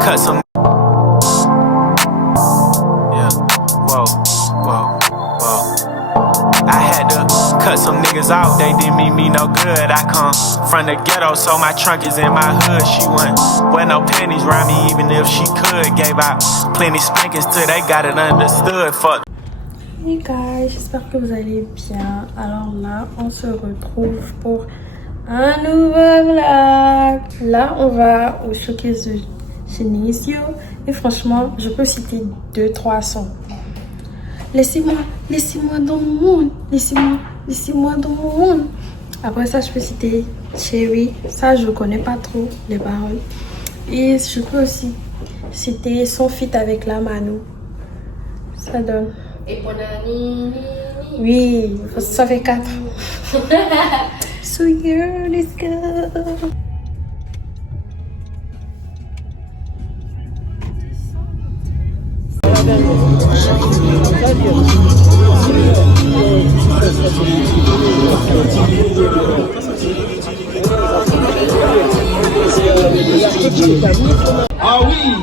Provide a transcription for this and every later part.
cut some. Yeah, whoa, whoa, whoa. I had to cut some niggas out, they didn't mean me no good. I come from the ghetto, so my trunk is in my hood. She wouldn't wear no panties around me, even if she could. Gave out plenty spankings till they got it understood. Fuck. Hey guys, j'espère que vous allez bien. Alors là, on se retrouve pour un nouveau vlog. Là, on va au showcase de Genesio. Et franchement, je peux citer 2-3 sons. Laissez-moi dans mon monde. Laissez-moi dans mon monde. Après ça, je peux citer Cherry. Ça, je connais pas trop les paroles. Et je peux aussi citer son feat avec la Manu. Ça donne. Et Bonani. Oui, ça fait 4. So yeah, let's go. Ah oui.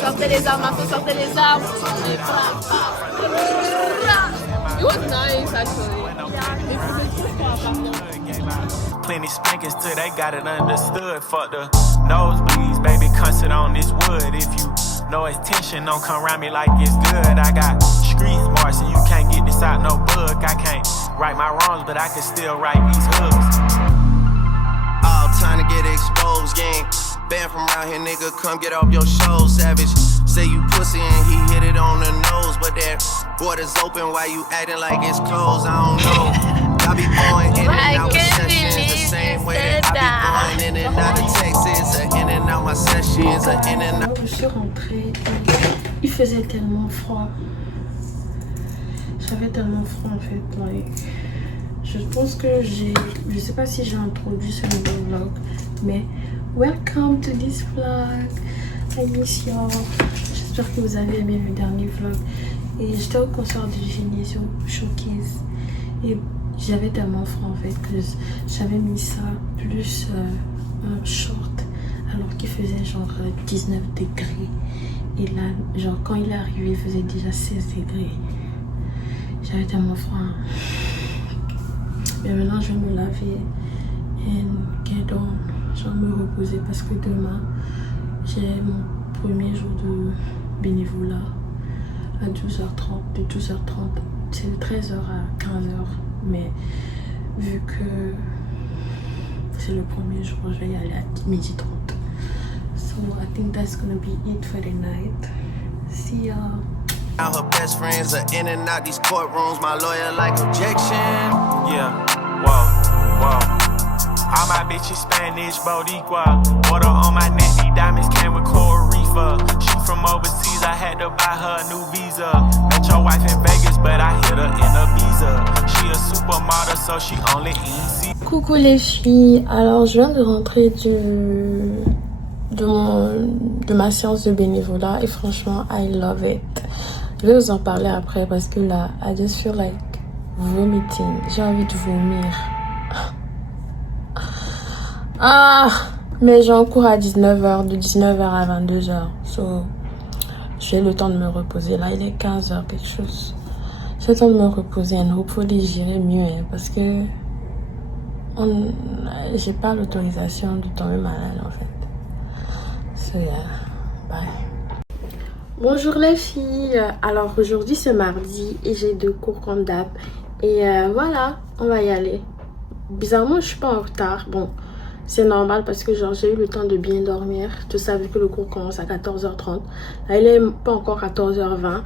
Sortez les armes, un peu, sortez les armes. It was nice, actually. Plenty spankings till they got it understood. Fuck the nosebleeds, baby, constant on this wood. If you know it's tension, don't come around me like it's good. I got street smarts and you can't get this out no book. I can't right my wrongs, but I can still write these hooks. All time to get exposed, gang. Banned from around here, nigga, come get off your show, savage. Say you pussy and he hit it on the nose, but that border's open while you acting like it's closed, I don't know. I be going in and out of sessions the same way that I be going in and out of Texas, in and out my sessions, in and out. Je suis rentrée, il faisait tellement froid. J'avais tellement froid en fait, like, je pense que je sais pas si j'ai introduit ce nouveau vlog, mais welcome to this vlog. I miss y'all. J'espère que vous avez aimé le dernier vlog. Et j'étais au concert de Genesio Showcase. Et j'avais tellement froid en fait que j'avais mis ça plus un short alors qu'il faisait genre 19 degrés. Et là, genre quand il est arrivé, il faisait déjà 16 degrés. J'avais tellement froid. Mais maintenant, je vais me laver et get on. Je vais me reposer parce que demain, j'ai mon premier jour de bénévolat à 12h30. De 12h30, c'est de 13h à 15h. Mais vu que c'est le premier jour, je vais y aller à 12h30. So I think that's gonna be it for the night. See y'all. Now her best friends are in and out these courtrooms. My lawyer like objection. Yeah, whoa, whoa. All my bitches Spanish, Boricua. Water on my neck, these diamonds came with Coral Reefer. She from overseas, I had to buy her a new visa. Met your wife in Vegas, but I hit her in Ibiza. She a supermodel, so she only easy. Coucou les filles, alors je viens de rentrer de ma séance de bénévolat et franchement, I love it. Je vais vous en parler après parce que là, I just feel like vomiting. J'ai envie de vomir. Mais j'ai un cours à 19h, de 19h à 22h. So, j'ai le temps de me reposer. Là, il est 15h quelque chose. J'ai le temps de me reposer and hopefully j'irai mieux hein, parce que j'ai pas l'autorisation de tomber malade en fait. So yeah, bye. Bonjour les filles, alors aujourd'hui c'est mardi et j'ai 2 cours comme d'hab et voilà, on va y aller. Bizarrement je suis pas en retard, bon c'est normal parce que genre j'ai eu le temps de bien dormir, tout ça vu que le cours commence à 14h30, là il est pas encore 14h20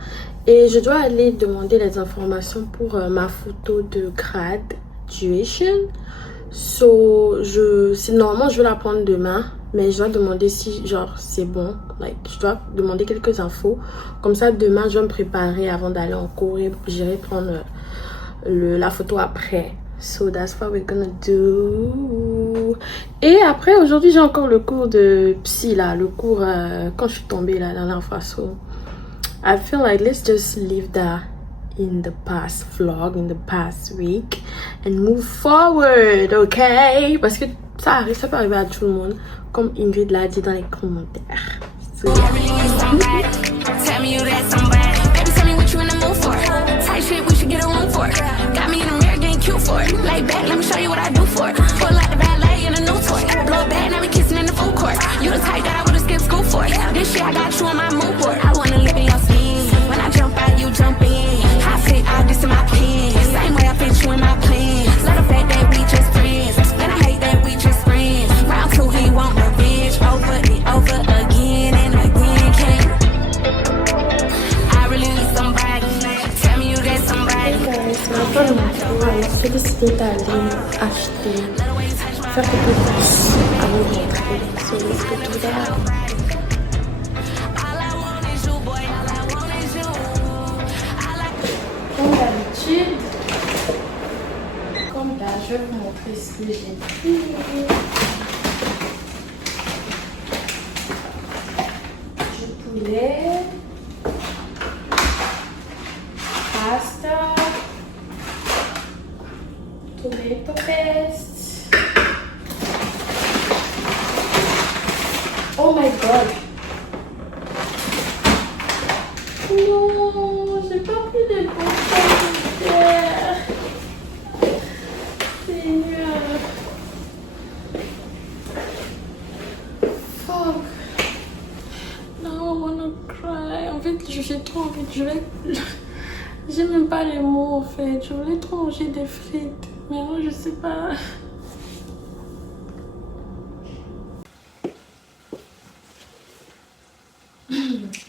et je dois aller demander les informations pour ma photo de graduation. So, normalement je vais la prendre demain, mais je dois demander si genre c'est bon, like, je dois demander quelques infos, comme ça demain je vais me préparer avant d'aller en cours et j'irai prendre la photo après. So that's what we're gonna do. Et après aujourd'hui j'ai encore le cours de psy là, le cours quand je suis tombée la dernière fois. So I feel like let's just leave that in the past vlog, in the past week and move forward, okay? Parce que ça arrive, ça peut arriver à tout le monde, comme Ingrid l'a dit dans les commentaires. So, yeah. Tell me you that somebody. Baby, tell me what you in the mood for. Tight shit, we should get a room for. Got me in the mirror, getting cute for it. Lay back, let me show you what I do for it. Pull out the valet in a new toy. Blow back, now we kissing in the food court. You the type that I would've skipped school for. This shit, I got you on my mood board. I wanna live in your skin. When I jump out, you jump in. I fit all this in my pants. Same way I fit you in my plans. Love the fact that we just friends. And I hate that we just friends. Round 2, he want revenge. Over and over again and again. Can't I really need somebody? Tell me you that somebody. C'est la fin de mon cours, j'ai décidé d'aller acheter, faire quelques courses avant de rentrer. So let's go do that. Comme là, je vais vous montrer ce que j'ai pris. Du poulet, pasta, tomato paste. Oh my god! Non, j'ai pas pris de conserve. Seigneur. Fuck. Now I wanna cry. En fait, j'ai trop envie de... J'ai même pas les mots en fait. Je voulais trop manger des frites. Mais non, je sais pas.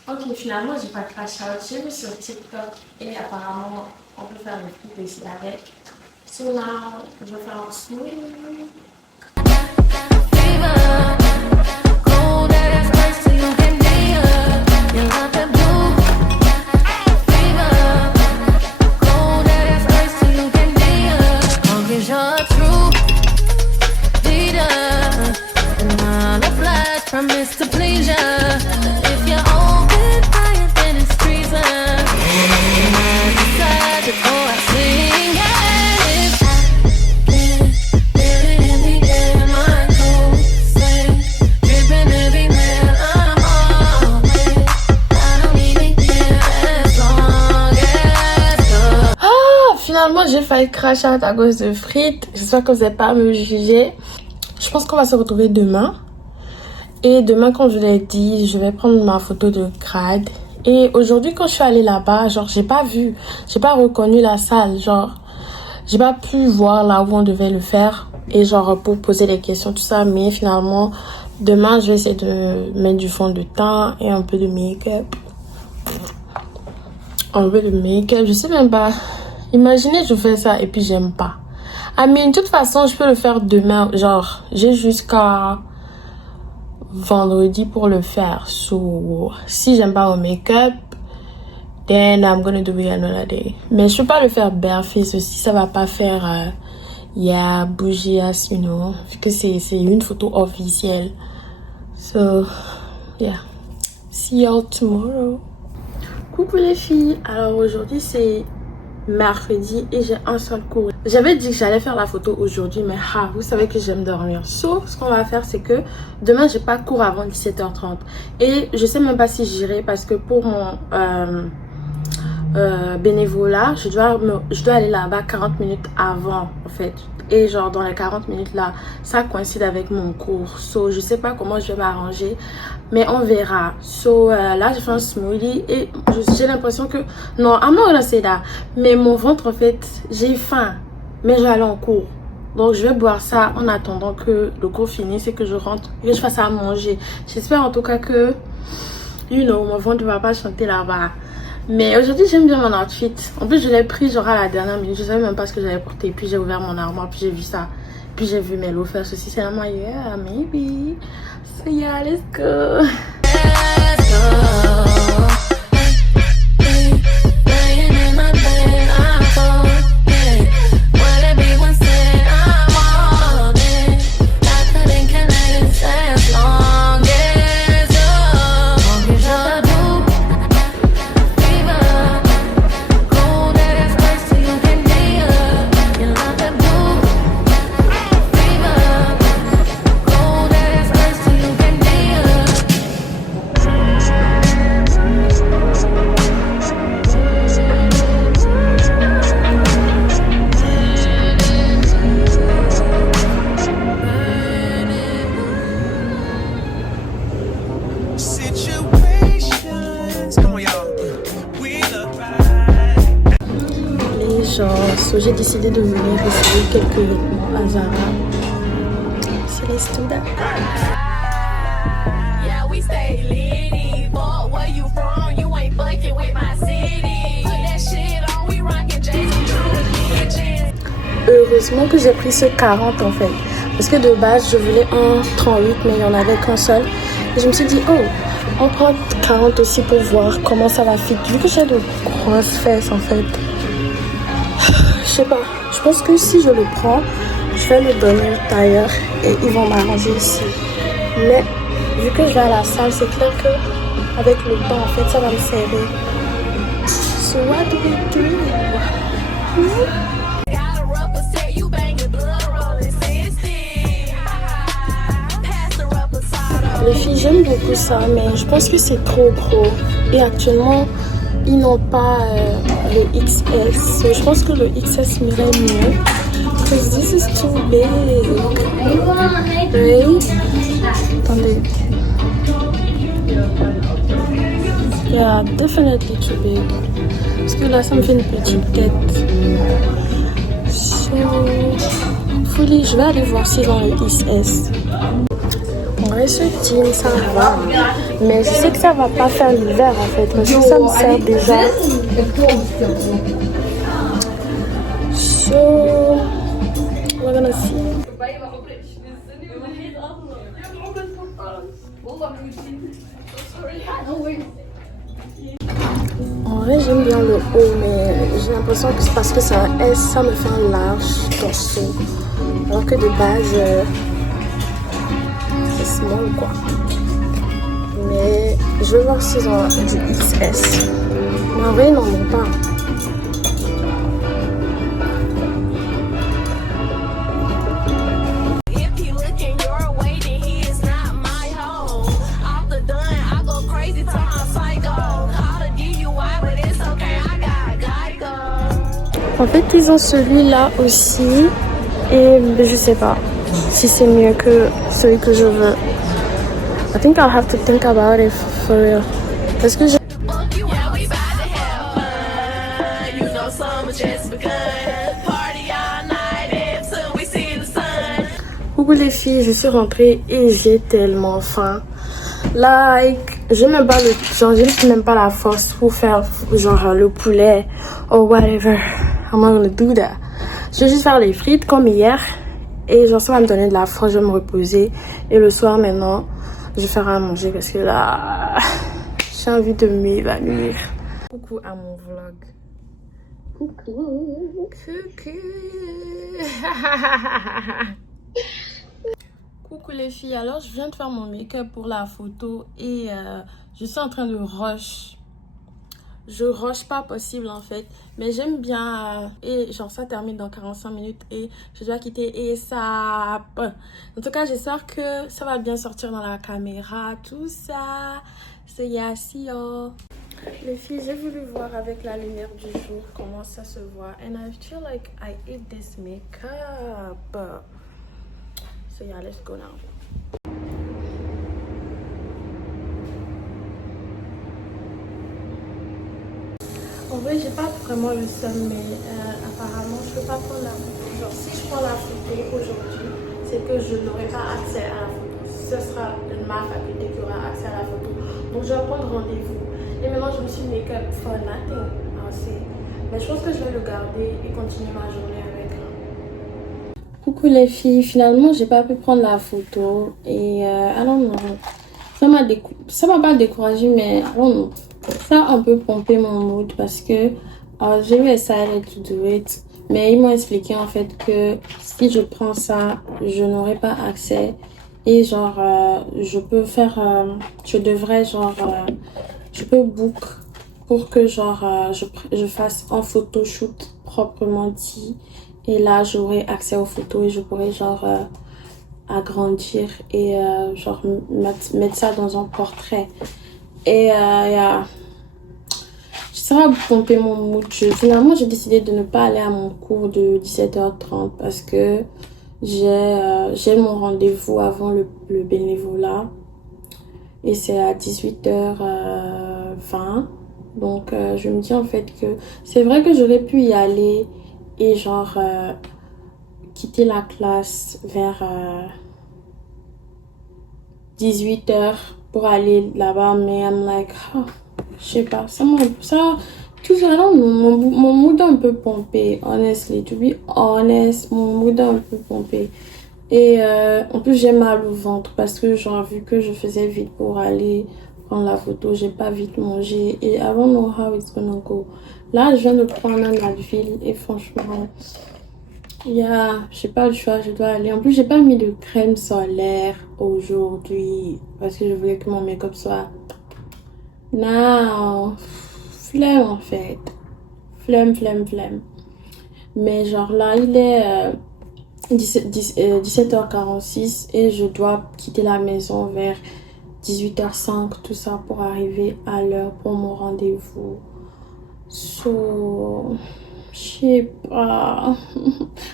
Ok, finalement, j'ai pas crash out. J'ai vu sur TikTok et apparemment, on peut faire des frites ici avec. So now, je vais faire un smoothie. Promise to please ya. If you're open fire, then it's treason. I decide to go out singing. j'ai failli crash out à cause de frites. J'espère que vous n'allez pas me juger. Je pense qu'on va se retrouver demain. Et demain, comme je l'ai dit, je vais prendre ma photo de grade. Et aujourd'hui, quand je suis allée là-bas, genre, j'ai pas reconnu la salle. Genre, j'ai pas pu voir là où on devait le faire. Et genre, pour poser les questions, tout ça. Mais finalement, demain, je vais essayer de mettre du fond de teint et un peu de make-up. Je sais même pas. Imaginez, je fais ça et puis j'aime pas. Ah, mais de toute façon, je peux le faire demain. Genre, j'ai jusqu'à vendredi pour le faire. So, si j'aime pas mon make-up, then I'm gonna do it another day. Mais je peux pas le faire bareface aussi. Ça va pas faire, bougie as, you know. Vu que c'est une photo officielle. So, yeah. See y'all tomorrow. Coucou les filles. Alors aujourd'hui, c'est mercredi et j'ai un seul cours. J'avais dit que j'allais faire la photo aujourd'hui, mais vous savez que j'aime dormir. Sauf ce qu'on va faire, c'est que demain j'ai pas cours avant 17h30 et je sais même pas si j'irai parce que pour mon bénévolat, je dois aller là-bas 40 minutes avant en fait. Et genre dans les 40 minutes là, ça coïncide avec mon cours. So je sais pas comment je vais m'arranger, mais on verra. So là j'ai fait un smoothie et j'ai l'impression que non, I'm not gonna say that, mais mon ventre en fait, j'ai faim, mais je vais aller en cours. Donc je vais boire ça en attendant que le cours finisse et que je rentre et que je fasse à manger. J'espère en tout cas que mon ventre ne va pas chanter là-bas. Mais aujourd'hui j'aime bien mon outfit. En plus je l'ai pris genre à la dernière minute. Je savais même pas ce que j'allais porter. Puis j'ai ouvert mon armoire. Puis j'ai vu ça. Puis j'ai vu mes loafers aussi. C'est vraiment yeah maybe. So yeah, let's go. Let's go. J'ai décidé de venir essayer quelques vêtements à Zara. So let's do that. Yeah, we stay litty. But where you from? You ain't fucking with my city. Put that shit on, we rockin' Jason. Heureusement que j'ai pris ce 40 en fait. Parce que de base, je voulais un 38, mais il n'y en avait qu'un seul. Et je me suis dit, on prend 40 aussi pour voir comment ça va fit. Vu que j'ai de grosses fesses en fait. Je sais pas, je pense que si je le prends, je vais le donner au tailleur et ils vont m'arranger ici. Mais vu que je vais à la salle, c'est clair que avec le temps, en fait, ça va me serrer. So what do we do? Les filles, j'aime beaucoup ça, mais je pense que c'est trop gros. Et actuellement, ils n'ont pas le XS. So, je pense que le XS m'irait mieux. Because this is too big. Right? Attendez. Yeah, definitely too big. Parce que là, ça me fait une petite tête. So, fully, je vais aller voir s'ils ont le XS. En vrai, ce jean, ça va. Mais je sais que ça va pas faire l'hiver en fait. Parce que ça me sert déjà. So, we're gonna see. En vrai, j'aime bien le haut, mais j'ai l'impression que c'est parce que c'est un S, ça me fait un large torse. Alors que de base, c'est small quoi. Mais je vais voir s'ils ont du XS. Mais en vrai, ils n'en ont pas. En fait, ils ont celui-là aussi. Et je sais pas si c'est mieux que celui que je veux. I think I'll have to think about it for real. Parce que j'ai... Yeah, we bout to have fun. You know summer just begun. Party all night until we see the sun. Coucou les filles, je suis rentrée et j'ai tellement faim. Like, j'ai même pas j'ai même pas la force pour faire genre le poulet or whatever. I'm not gonna do that. Je vais juste faire les frites comme hier et genre ça va me donner de la force, je vais me reposer et le soir maintenant je vais faire à manger parce que là j'ai envie de m'évanouir. Coucou à mon vlog. Coucou. Coucou les filles, alors je viens de faire mon make-up pour la photo et je suis en train de rush. Je rush pas possible en fait, mais j'aime bien et genre ça termine dans 45 minutes et je dois quitter et ça... En tout cas, j'espère que ça va bien sortir dans la caméra, tout ça. C'est Yassio. Les filles, j'ai voulu voir avec la lumière du jour comment ça se voit and I feel like I hate this makeup. So yeah, let's go now. En vrai, j'ai pas vraiment le seum, mais apparemment, je peux pas prendre la photo. Genre, si je prends la photo aujourd'hui, c'est que je n'aurai pas accès à la photo. Ce sera ma faculté qui aura accès à la photo. Donc, je vais prendre rendez-vous. Et maintenant, je me suis make-up for nothing. Aussi. Mais je pense que je vais le garder et continuer ma journée avec. Coucou les filles, finalement, j'ai pas pu prendre la photo. Et alors non, ça m'a pas découragée, mais alors non. Ça a un peu pompé mon mood parce que j'ai eu essayé to do it, mais ils m'ont expliqué en fait que si je prends ça, je n'aurai pas accès et genre je peux faire, je devrais genre, je peux book pour que genre je fasse un photoshoot proprement dit et là j'aurai accès aux photos et je pourrai genre agrandir et genre mettre ça dans un portrait. Et ça va pomper mon mood. Finalement, j'ai décidé de ne pas aller à mon cours de 17h30 parce que j'ai mon rendez-vous avant le bénévolat. Et c'est à 18h20. Donc, je me dis en fait que c'est vrai que j'aurais pu y aller et genre quitter la classe vers 18h pour aller là-bas, mais I'm like, oh, je sais pas, tout ça, mon mood a un peu pompé, honestly, to be honest, mon mood a un peu pompé. Et en plus, j'ai mal au ventre parce que, genre, vu que je faisais vite pour aller prendre la photo, j'ai pas vite mangé et I don't know how it's gonna go. Là, je viens de prendre un Advil et franchement, j'ai pas le choix, je dois aller. En plus, j'ai pas mis de crème solaire aujourd'hui parce que je voulais que mon make-up soit... Non, flemme en fait. Flemme. Mais genre là, il est 17h46 et je dois quitter la maison vers 18h05, tout ça pour arriver à l'heure pour mon rendez-vous. So... je sais pas.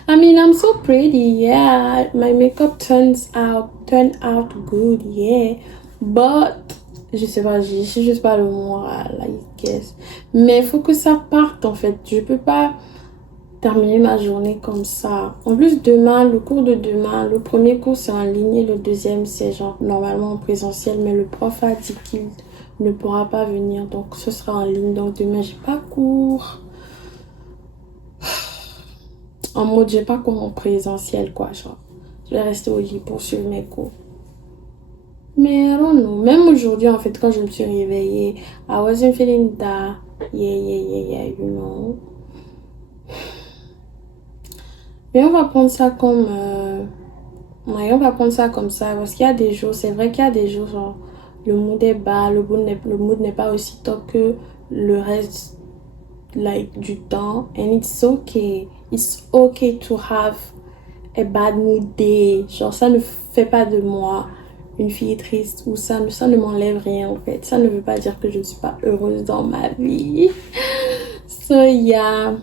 I mean, I'm so pretty, yeah. My makeup turned out good, yeah. But, je sais pas, je sais juste pas le moral, I guess. Mais il faut que ça parte, en fait. Je peux pas terminer ma journée comme ça. En plus, demain, le cours de demain, le premier cours, c'est en ligne et le deuxième, c'est genre normalement en présentiel. Mais le prof a dit qu'il ne pourra pas venir, donc ce sera en ligne. Donc demain, j'ai pas cours. En mode, j'ai pas cours en présentiel, quoi, genre. Je vais rester au lit pour suivre mes cours. Mais, I don't know. Même aujourd'hui, en fait, quand je me suis réveillée, I wasn't feeling that, yeah, you know. Mais on va prendre ça comme... on va prendre ça comme ça, parce qu'il y a des jours, c'est vrai qu'il y a des jours, genre, le mood est bas, le mood n'est pas aussi top que le reste, like, du temps. And it's okay. It's okay to have a bad mood day. Genre, ça ne fait pas de moi une fille triste ou ça ne m'enlève rien en fait. Ça ne veut pas dire que je ne suis pas heureuse dans ma vie. So yeah,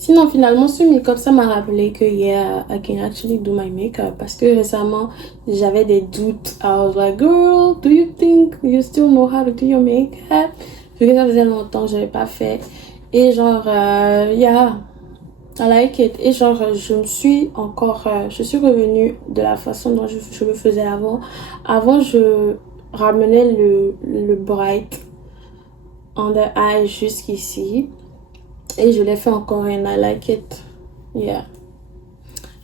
Sinon, finalement, ce make-up, ça m'a rappelé que yeah, I can actually do my makeup. Parce que récemment, j'avais des doutes. I was like, girl, do you think you still know how to do your makeup? Vu que ça faisait longtemps que j'avais pas fait. Et genre, yeah, I like it. Et genre, je suis revenue de la façon dont je le faisais avant. Avant, je ramenais le bright under eye jusqu'ici. Et je l'ai fait encore and I like it. Yeah.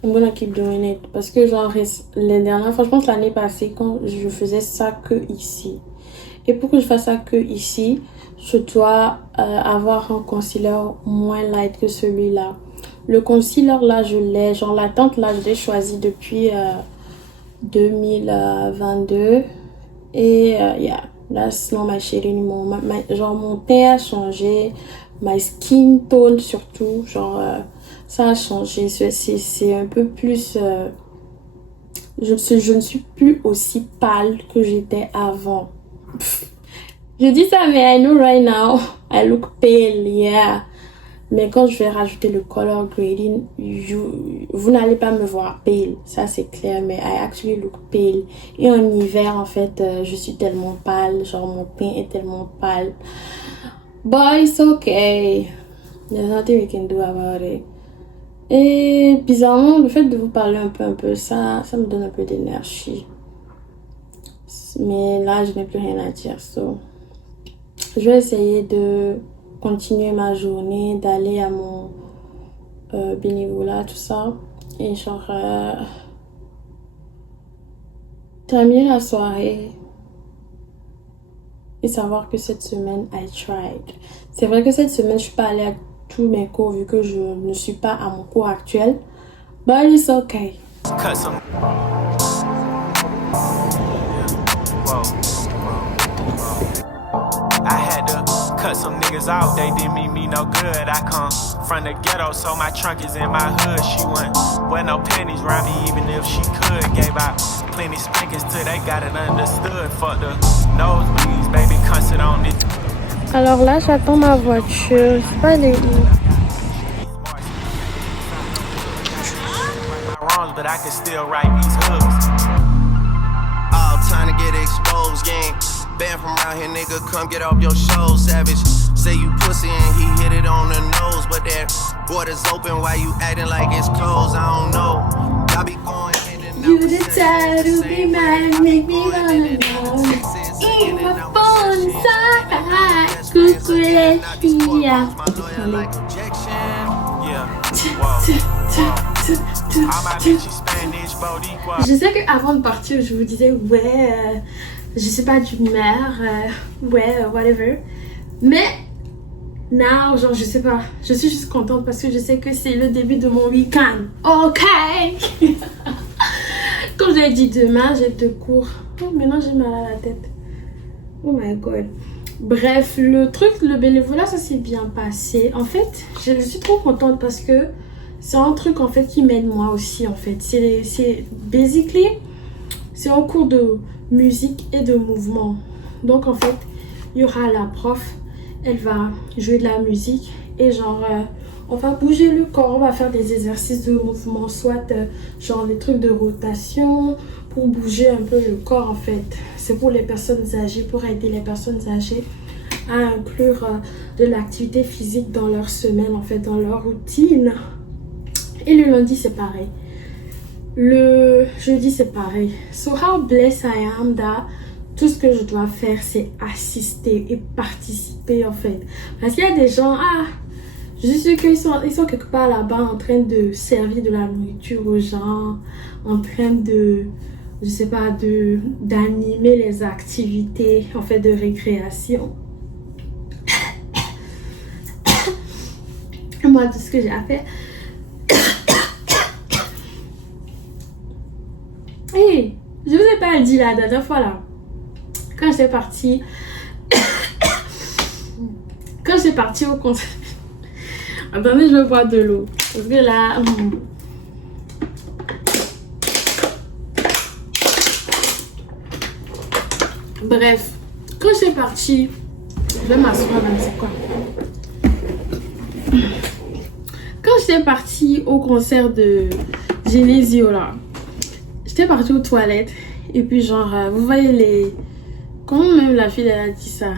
I'm gonna keep doing it. Parce que genre, les dernières fois, je pense l'année passée, quand je faisais ça que ici. Et pour que je fasse ça que ici, je dois avoir un concealer moins light que celui-là. Le concealer là, je l'ai, genre la teinte là, je l'ai choisi depuis 2022. Et yeah, that's not my shade anymore. Genre mon teint a changé. My skin tone surtout, genre ça a changé, c'est un peu plus, je ne suis plus aussi pâle que j'étais avant. Je dis ça mais I know right now, I look pale, yeah. Mais quand je vais rajouter le color grading, vous n'allez pas me voir pale, ça c'est clair, mais I actually look pale. Et en hiver en fait, je suis tellement pâle, genre mon teint est tellement pâle. But it's okay. There's nothing we can do about it. Et bizarrement, le fait de vous parler un peu, ça me donne un peu d'énergie. Mais là, je n'ai plus rien à dire. So, je vais essayer de continuer ma journée, d'aller à mon bénévolat, tout ça. Et genre, terminer la soirée. Et savoir que cette semaine, I tried. C'est vrai que cette semaine, je suis pas allée à tous mes cours vu que je ne suis pas à mon cours actuel. But it's okay. Cut some. Whoa. I had to cut some niggas out, they didn't mean me no good. I come from the ghetto, so my trunk is in my hood. She wouldn't wear no panties around me, even if she could. Gave out plenty spankings till they got it understood. Fuck the nosebleeds, baby, come sit on this. Alors là, j'attends ma voiture. Je sais pas elle est où. But I can still write these hooks. All time to get exposed, gang. Banned from around here, nigga, come get off your show, savage. Say you pussy and he hit it on the nose, but that border's open, why you acting like it's closed? I don't know. I be going in and out. You decide to be mad, make me wanna know. In my phone side, coucou les filles. Yeah. Je sais qu'avant de partir, je vous disais ouais, je sais pas d'humeur, ouais, whatever. Mais now, genre je sais pas, je suis juste contente parce que je sais que c'est le début de mon week-end. Ok. Comme je l'ai dit, demain j'ai 2 cours. Oh, maintenant j'ai mal à la tête. Oh my god. Bref, le bénévolat, ça s'est bien passé. En fait, je suis trop contente parce que c'est un truc en fait qui m'aide moi aussi en fait. C'est basically, c'est un cours de musique et de mouvement. Donc en fait, il y aura la prof, elle va jouer de la musique et genre on va bouger le corps, on va faire des exercices de mouvement, soit genre des trucs de rotation pour bouger un peu le corps en fait. C'est pour les personnes âgées, pour aider les personnes âgées à inclure de l'activité physique dans leur semaine en fait, dans leur routine. Et le lundi, c'est pareil. Le jeudi, c'est pareil. So how blessed I am that tout ce que je dois faire, c'est assister et participer, en fait. Parce qu'il y a des gens, je suis sûre qu'ils sont quelque part là-bas en train de servir de la nourriture aux gens, en train de, je sais pas, d'animer les activités, en fait, de récréation. Moi, tout ce que j'ai à faire... Hey, je vous ai pas dit la dernière fois là, quand j'étais partie au concert. Attendez, je vais boire de l'eau parce que là bref, quand j'étais partie, je vais m'asseoir dans c'est quoi. Quand j'étais partie au concert de Genesio là, j'étais partie aux toilettes. Et puis genre, vous voyez les... Comment même la fille elle a dit ça?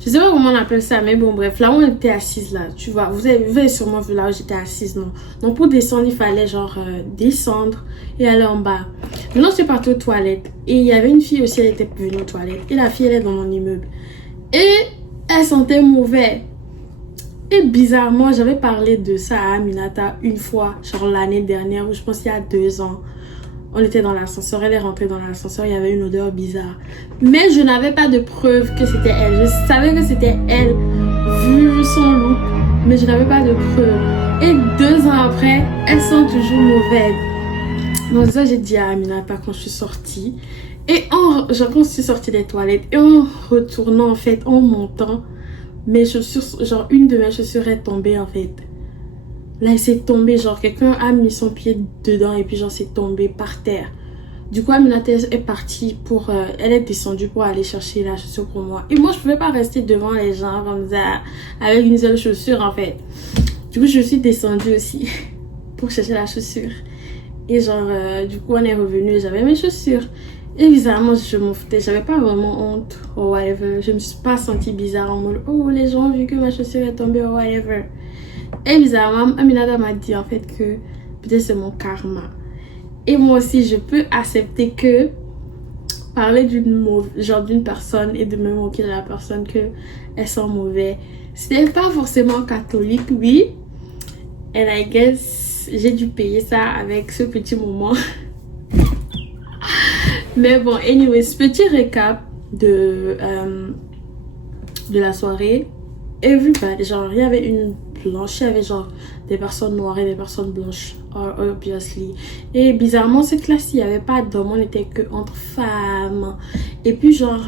Je sais pas comment on appelle ça, mais bon bref, là où on était assise là, tu vois, vous avez sûrement vu là où j'étais assise, non? Donc pour descendre, il fallait genre descendre et aller en bas. Maintenant, j'étais partie aux toilettes et il y avait une fille aussi, elle était venue aux toilettes. Et la fille, elle est dans mon immeuble. Et elle sentait mauvais. Et bizarrement, j'avais parlé de ça à Aminata une fois, genre l'année dernière, ou je pense il y a 2 ans. On était dans l'ascenseur, elle est rentrée dans l'ascenseur, il y avait une odeur bizarre. Mais je n'avais pas de preuve que c'était elle. Je savais que c'était elle, vu son look, mais je n'avais pas de preuve. Et 2 ans après, elle sent toujours mauvaise. Donc ça, j'ai dit à Aminata quand je suis sortie. Et quand je suis sortie des toilettes, et en retournant, en fait, en montant, mes chaussures, genre une de mes chaussures est tombée, en fait. Là, elle s'est tombée, genre quelqu'un a mis son pied dedans et puis genre c'est tombé par terre. Du coup, Aminata est partie pour... elle est descendue pour aller chercher la chaussure pour moi. Et moi, je pouvais pas rester devant les gens comme ça, avec une seule chaussure en fait. Du coup, je suis descendue aussi pour chercher la chaussure. Et genre, du coup, on est revenu et j'avais mes chaussures. Et bizarrement, je m'en foutais, j'avais pas vraiment honte ou whatever. Je me suis pas sentie bizarre en mode, oh, les gens ont vu que ma chaussure est tombée ou whatever. Et bizarrement, Aminata m'a dit en fait que peut-être c'est mon karma. Et moi aussi, je peux accepter que parler d'une personne et de me moquer de la personne que elle sent mauvais. C'était pas forcément catholique, oui. And I guess j'ai dû payer ça avec ce petit moment. Mais bon, anyways, petit récap de la soirée. Everybody, genre, il y avait une blanche, il y avait genre des personnes noires et des personnes blanches, obviously. Et bizarrement, cette classe, il n'y avait pas d'hommes, on n'était que entre femmes. Et puis genre,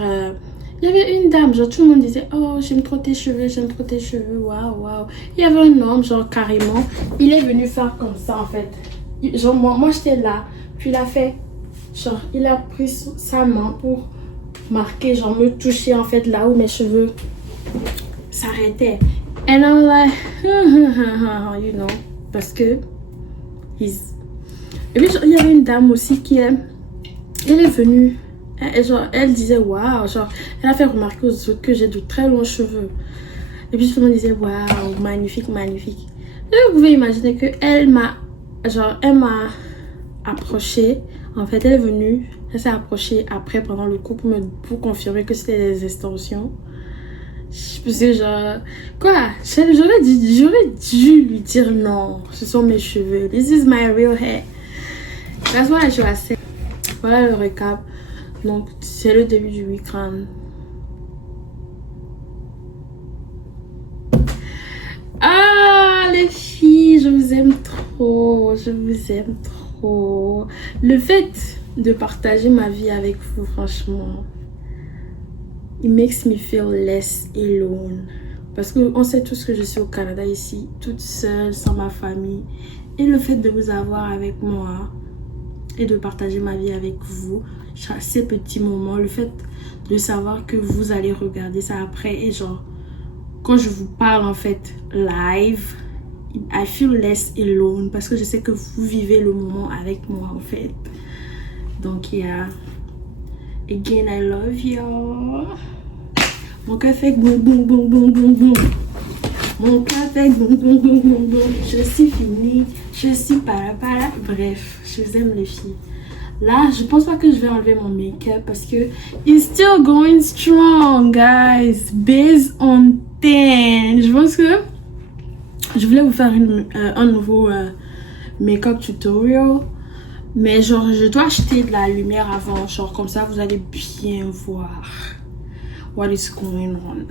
il y avait une dame, genre tout le monde disait, oh, j'aime trop tes cheveux, waouh, waouh. Il y avait un homme, genre carrément, il est venu faire comme ça en fait. Genre, moi j'étais là, puis il a fait, genre, il a pris sa main pour marquer, genre me toucher en fait là où mes cheveux s'arrêtaient. And I'm like, you know, parce que et puis genre, il y avait une dame aussi qui elle est venue, elle disait waouh, genre elle a fait remarquer aux autres que j'ai de très longs cheveux. Et puis tout le monde disait waouh, magnifique, magnifique. Et vous pouvez imaginer que elle m'a approché. En fait, elle est venue, elle s'est approchée après pendant le cours pour confirmer que c'était des extensions. Je me suis genre, quoi? J'aurais dû lui dire non, ce sont mes cheveux. This is my real hair. That's why I should have said. Voilà le récap. Donc, c'est le début du week-end. Ah, les filles, je vous aime trop. Je vous aime trop. Le fait de partager ma vie avec vous, franchement, it makes me feel less alone. Parce qu'on sait tous que je suis au Canada ici, toute seule, sans ma famille. Et le fait de vous avoir avec moi et de partager ma vie avec vous, ces petits moments, le fait de savoir que vous allez regarder ça après et genre, quand je vous parle en fait live, I feel less alone parce que je sais que vous vivez le moment avec moi en fait. Donc yeah. Again, I love you. Mon cœur fait boum boum boum boum boum boum. Mon cœur fait boum boum boum boum boum. Je suis finie. Je suis para. Bref, je vous aime les filles. Là, je pense pas que je vais enlever mon make-up parce que it's still going strong, guys. Based on 10. Je pense que je voulais vous faire un nouveau make-up tutorial. Mais genre, je dois acheter de la lumière avant. Genre, comme ça, vous allez bien voir what is going on.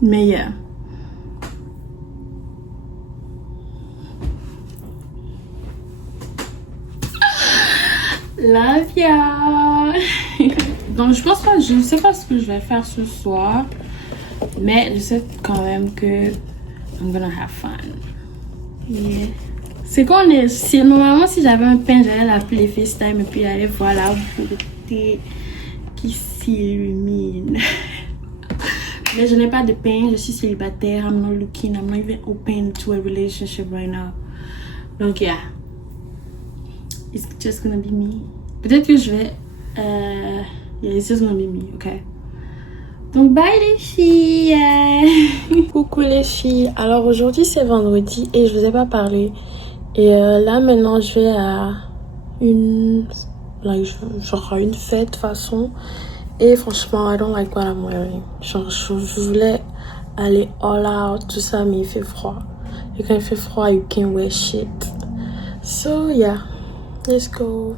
Mais yeah. Love ya. Donc, je pense pas, je ne sais pas ce que je vais faire ce soir. Mais je sais quand même que I'm gonna have fun. Yeah. C'est qu'on est... C'est normalement, si j'avais un pain, j'allais l'appeler FaceTime et puis aller voir la beauté qui s'illumine. Mais je n'ai pas de peine, je suis célibataire. I'm not looking, I'm not even open to a relationship right now. Donc, yeah. It's just gonna be me. Peut-être que je vais... yeah, it's just gonna be me, ok? Donc, bye les filles! Coucou les filles! Alors, aujourd'hui, c'est vendredi et je vous ai pas parlé. Et là, maintenant, je vais à une fête, de façon. Et franchement, I don't like what I'm wearing. Genre, je voulais aller all out, tout ça, mais il fait froid. Et quand il fait froid, you can't wear shit. So, yeah. Let's go.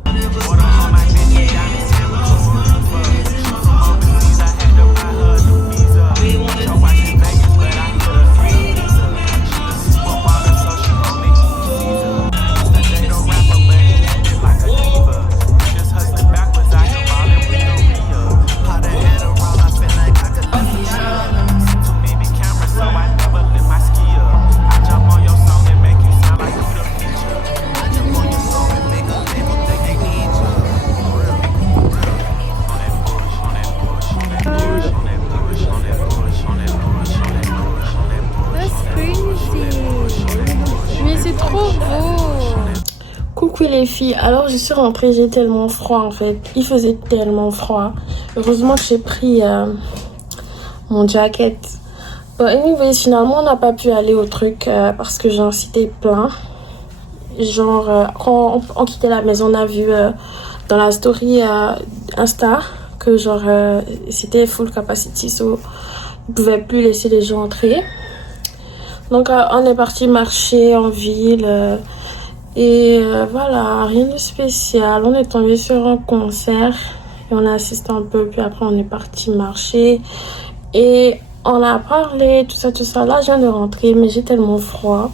Coucou les filles, alors je suis rentrée, j'ai tellement froid en fait, il faisait tellement froid. Heureusement que j'ai pris mon jacket. But anyways, finalement on n'a pas pu aller au truc parce que genre c'était plein. Genre quand on quittait la maison, on a vu dans la story Insta que genre c'était full capacity, so ils pouvaient plus laisser les gens entrer. Donc on est parti marcher en ville. Et voilà, rien de spécial. On est tombé sur un concert et on a assisté un peu. Puis après, on est parti marcher et on a parlé, tout ça, tout ça. Là, je viens de rentrer, mais j'ai tellement froid.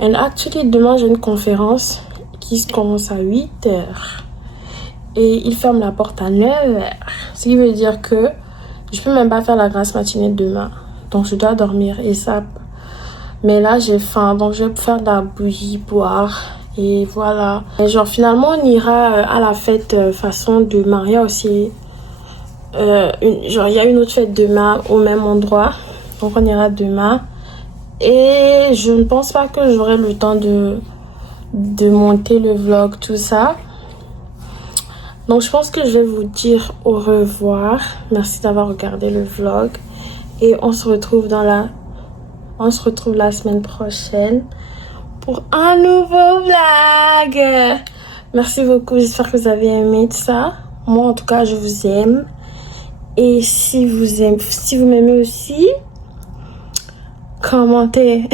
And actually, demain, j'ai une conférence qui commence à 8h. Et il ferme la porte à 9h. Ce qui veut dire que je peux même pas faire la grasse matinée demain. Donc, je dois dormir et ça. Mais là, j'ai faim, donc je vais faire de la bouillie, boire. Et voilà. Et genre, finalement, on ira à la fête façon demain. Il y a aussi... genre, il y a une autre fête demain au même endroit. Donc, on ira demain. Et je ne pense pas que j'aurai le temps de monter le vlog, tout ça. Donc, je pense que je vais vous dire au revoir. Merci d'avoir regardé le vlog. Et on se retrouve la semaine prochaine pour un nouveau vlog. Merci beaucoup, j'espère que vous avez aimé tout ça. Moi en tout cas je vous aime. Et si vous m'aimez aussi, commentez.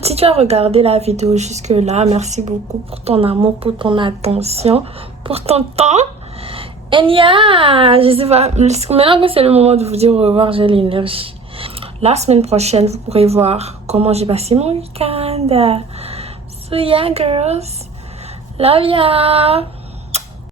Si tu as regardé la vidéo jusque là, merci beaucoup pour ton amour, pour ton attention, pour ton temps. Et yeah, je sais pas, maintenant que c'est le moment de vous dire au revoir, j'ai l'énergie. La semaine prochaine, vous pourrez voir comment j'ai passé mon week-end. So yeah, girls. Love ya.